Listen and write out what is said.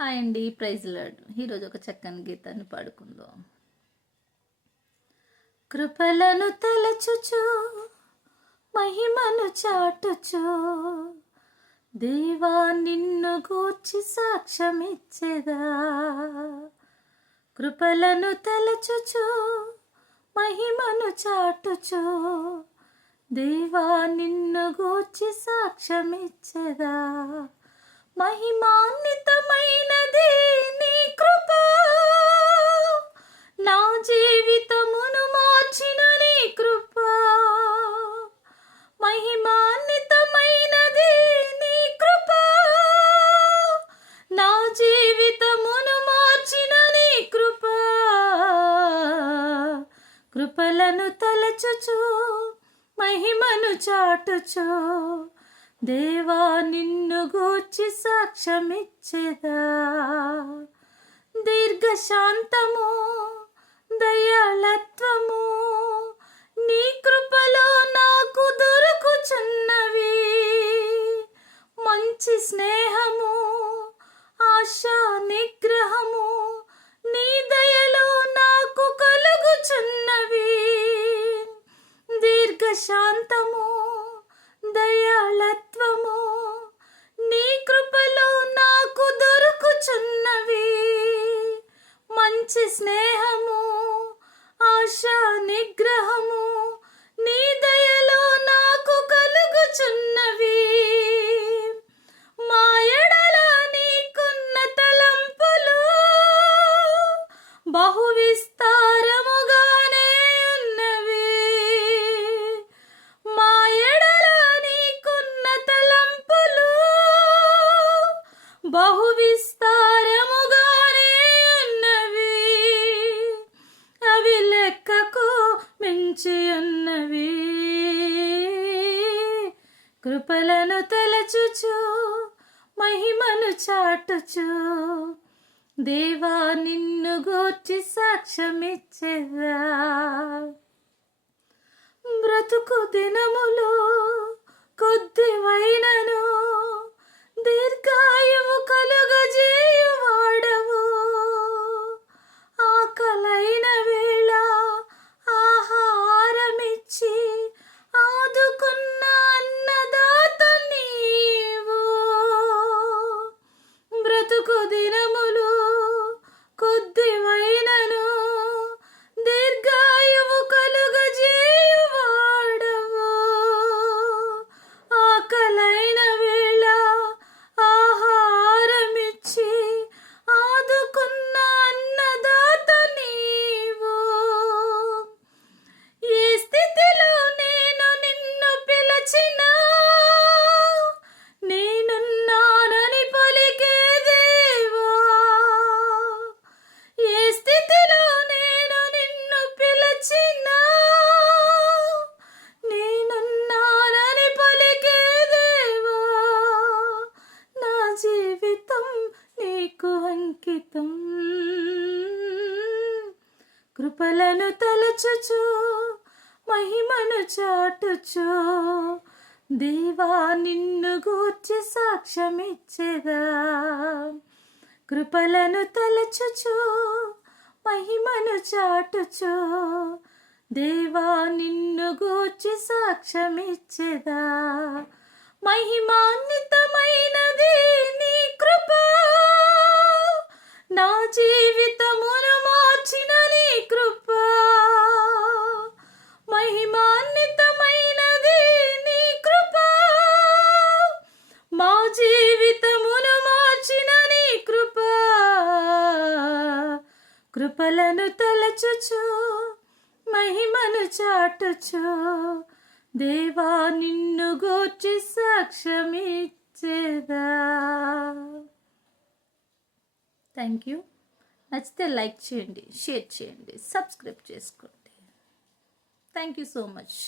Hi అండి praise lord. ఈరోజు ఒక చక్కని గీతాన్ని పాడుకుందాం. కృపలను తలచుచు మహిమను చాటుచు దేవా నిన్ను గూర్చి సాక్ష్యమిచ్చేదా? కృపలను తలచుచు మహిమను చాటుచు దేవా నిన్ను గూర్చి సాక్ష్యమిచ్చేదా? మహిమాన్వితమైనది నీ కృప. నా జీవితమును మార్చిన నీ కృప. మహిమాన్వితమైనది నీ కృప. నా జీవితమును మార్చిన నీ కృప. కృపలను తలచుచు మహిమను చాటుచో. దేవా నిన్ను గూర్చి సాక్ష్యమిచ్చేదా? దీర్ఘశాంతము దయాళత్వము నీ కృపలో నా Show. కృపలను తలచుచు మహిమను చాటుచు. దేవా నిన్ను గోర్చి సాక్ష్యమిచ్చేదా? బ్రతుకు దినములు కొద్దివైనను నీకు అంకితం. కృపలను తలచుచు మహిమను చాటుచు దేవా నిన్ను గూర్చి సాక్ష్యమిచ్చేదా? కృపలను తలచుచు మహిమను చాటుచు దేవా నిన్ను గూర్చి సాక్ష్యమిచ్చేదా? మహిమాన్వితమైనది మహిమలను తలచుచు మహిమను చాటుచు. దేవా నిన్ను గూర్చి సాక్ష్యమిచ్చేదా? థ్యాంక్ యూ నచ్చితే లైక్ చేయండి షేర్ చేయండి సబ్స్క్రైబ్ చేసుకోండి. Thank you so much